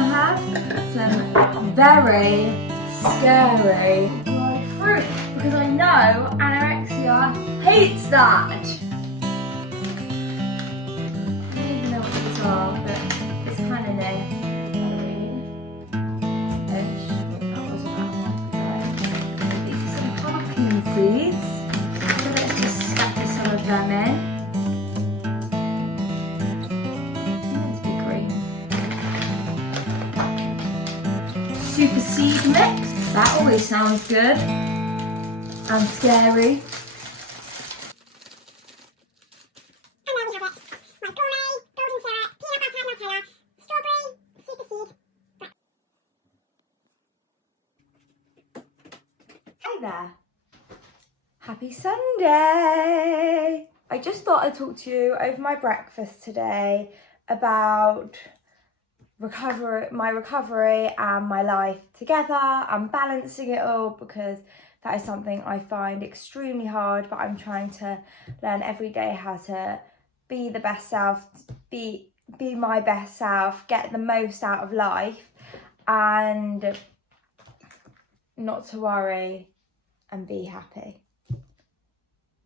have some very scary dried fruit because I know anorexia hates that. I don't even know what these are, but it's kind of near Halloween-ish. That was about a month ago. These are some pumpkin seeds, so let's just scatter some of them in. Super seed mix, that always sounds good and scary. And there we have it. My gourmet, golden syrup, peanut butter, Nutella, strawberry, super seed. Hi there. Happy Sunday. I just thought I'd talk to you over my breakfast today about my recovery and my life together and balancing it all, because that is something I find extremely hard, but I'm trying to learn every day how to be the best self, be my best self, get the most out of life and not to worry and be happy.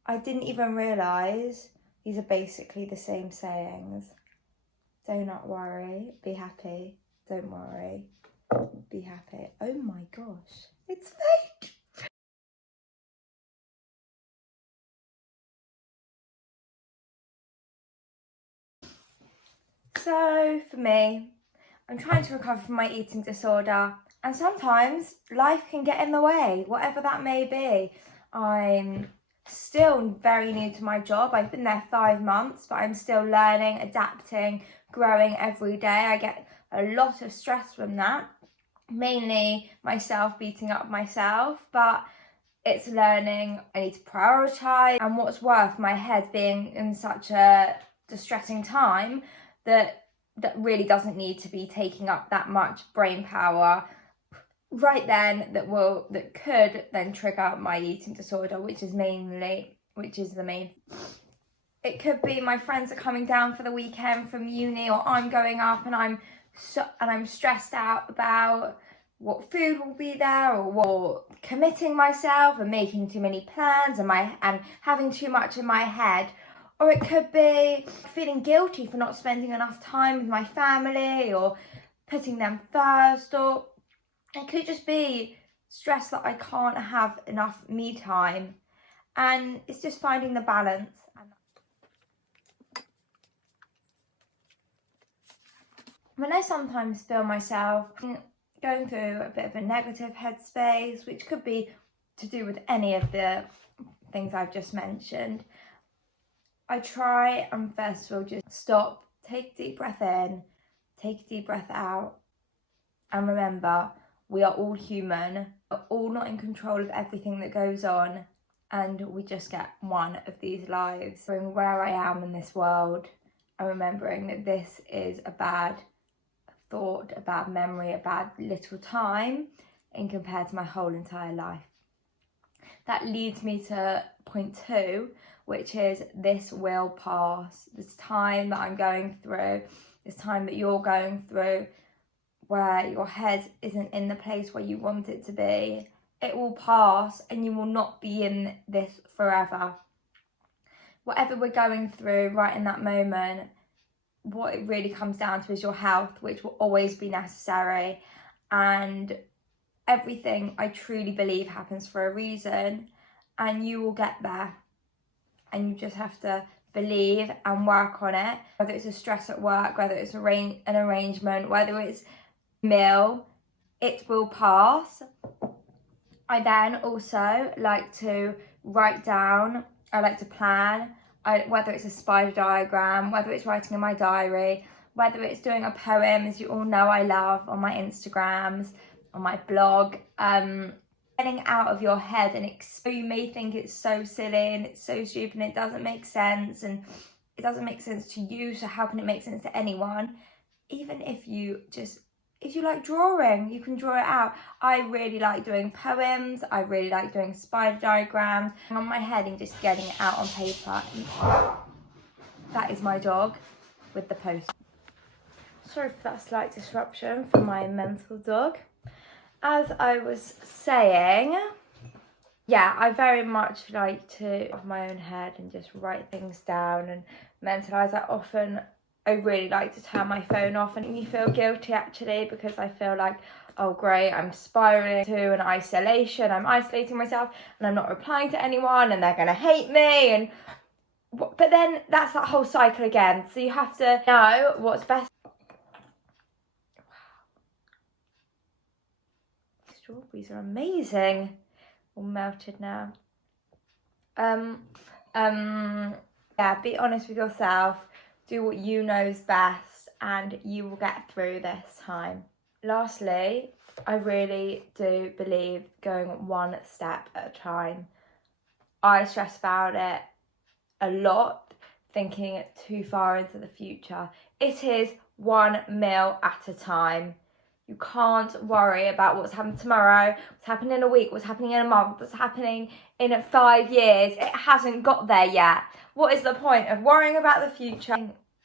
I didn't even realise these are basically the same sayings. Do not worry, be happy. Don't worry, be happy. Oh my gosh, it's fake. So for me, I'm trying to recover from my eating disorder, and sometimes life can get in the way, whatever that may be. I'm still very new to my job. I've been there 5 months, but I'm still learning, adapting, growing every day. I get a lot of stress from that, mainly myself beating up myself, but it's learning. I need to prioritize, and what's worth, my head being in such a distressing time that really doesn't need to be taking up that much brain power right then that could then trigger my eating disorder, which is the main. It could be my friends are coming down for the weekend from uni, or I'm going up and I'm stressed out about what food will be there, or committing myself and making too many plans and having too much in my head. Or it could be feeling guilty for not spending enough time with my family or putting them first, or it could just be stress that I can't have enough me time. And it's just finding the balance. When I sometimes feel myself going through a bit of a negative headspace, which could be to do with any of the things I've just mentioned, I try and first of all just stop, take a deep breath in, take a deep breath out, and remember, we are all human, we're all not in control of everything that goes on, and we just get one of these lives. Remembering where I am in this world, and remembering that this is a bad thought, a bad memory, a bad little time in compared to my whole entire life. That leads me to point 2, which is this will pass. This time that I'm going through, this time that you're going through, where your head isn't in the place where you want it to be, it will pass, and you will not be in this forever. Whatever we're going through right in that moment, what it really comes down to is your health, which will always be necessary. And everything, I truly believe, happens for a reason, and you will get there. And you just have to believe and work on it. Whether it's a stress at work, whether it's an arrangement, whether it's a meal, it will pass. I then also like to write down, I like to plan, whether it's a spider diagram, whether it's writing in my diary, whether it's doing a poem, as you all know I love, on my Instagrams, on my blog. Getting out of your head, and you may think it's so silly and it's so stupid and it doesn't make sense, and it doesn't make sense to you, so how can it make sense to anyone? Even if you like drawing, you can draw it out. I really like doing poems, I really like doing spider diagrams on my head and just getting it out on paper. That is my dog with the post. Sorry for that slight disruption from my mental dog. As I was saying, yeah, I very much like to have my own head and just write things down and mentalise. I really like to turn my phone off, and you feel guilty actually because I feel like, oh great, I'm spiralling to an isolation, I'm isolating myself and I'm not replying to anyone and they're going to hate me, but then that's that whole cycle again. So you have to know what's best. Strawberries are amazing. All melted now. Yeah, be honest with yourself. Do what you know is best and you will get through this time. Lastly, I really do believe going one step at a time. I stress about it a lot, thinking too far into the future. It is one meal at a time. You can't worry about what's happening tomorrow, what's happening in a week, what's happening in a month, what's happening in 5 years. It hasn't got there yet. What is the point of worrying about the future,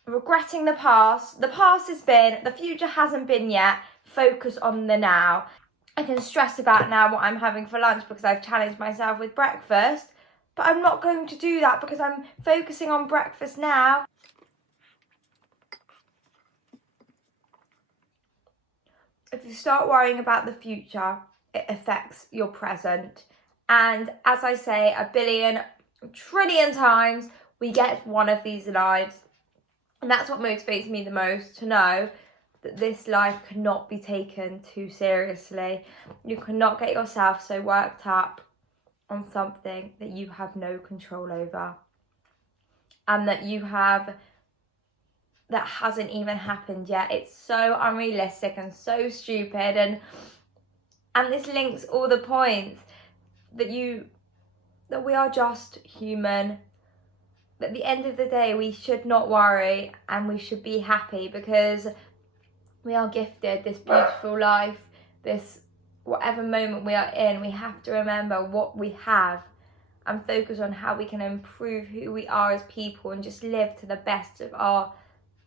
regretting the past? The past has been, the future hasn't been yet. Focus on the now. I can stress about now what I'm having for lunch because I've challenged myself with breakfast, but I'm not going to do that because I'm focusing on breakfast now. If you start worrying about the future, it affects your present. And as I say a billion, trillion times, we get one of these lives. And that's what motivates me the most, to know that this life cannot be taken too seriously. You cannot get yourself so worked up on something that you have no control over. And that hasn't even happened yet. It's so unrealistic and so stupid, and this links all the points that we are just human. At the end of the day, we should not worry and we should be happy because we are gifted this beautiful life, this whatever moment we are in. We have to remember what we have and focus on how we can improve who we are as people and just live to the best of our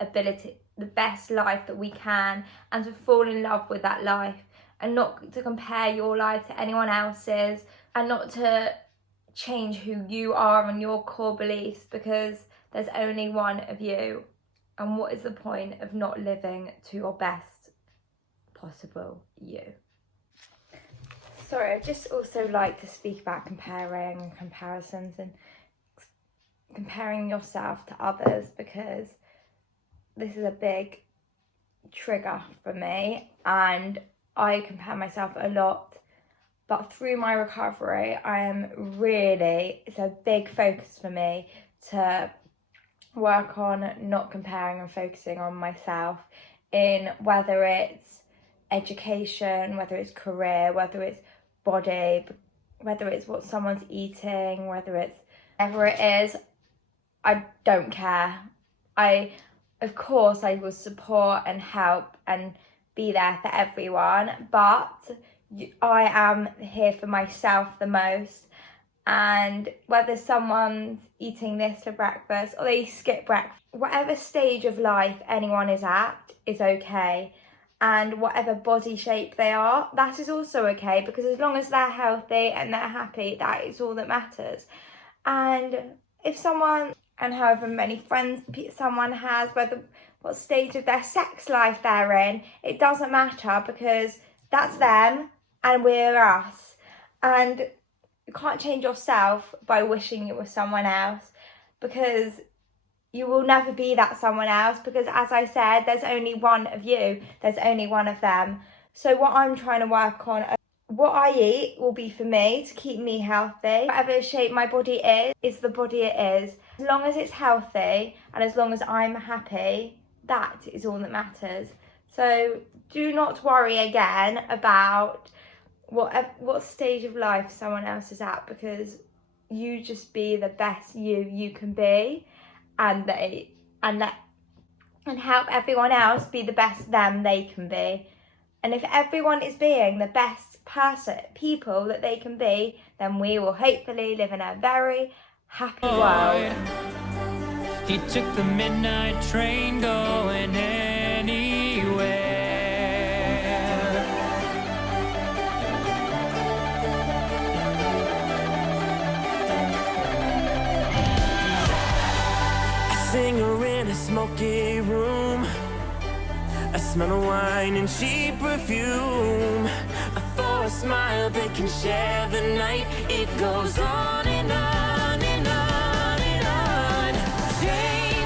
ability, the best life that we can, and to fall in love with that life and not to compare your life to anyone else's, and not to change who you are and your core beliefs, because there's only one of you. And what is the point of not living to your best possible you? Sorry, I just also like to speak about comparisons and comparing yourself to others, because this is a big trigger for me and I compare myself a lot. But through my recovery, it's a big focus for me to work on not comparing and focusing on myself, in whether it's education, whether it's career, whether it's body, whether it's what someone's eating, whether it's whatever it is. I don't care. Of course, I will support and help and be there for everyone, but I am here for myself the most. And whether someone's eating this for breakfast or they skip breakfast, whatever stage of life anyone is at is okay. And whatever body shape they are, that is also okay, because as long as they're healthy and they're happy, that is all that matters. And if someone, and however many friends someone has, what stage of their sex life they're in, it doesn't matter, because that's them and we're us. And you can't change yourself by wishing you were someone else, because you will never be that someone else, because as I said, there's only one of you, there's only one of them. So what I'm trying to work on, what I eat will be for me to keep me healthy. Whatever shape my body is the body it is. As long as it's healthy and as long as I'm happy, that is all that matters. So do not worry again about what stage of life someone else is at, because you just be the best you can be, and help everyone else be the best them they can be. And if everyone is being the best people that they can be, then we will hopefully live in a very happy world. He took the midnight train going anywhere. smell of wine and cheap perfume. For a smile they can share the night. It goes on and on.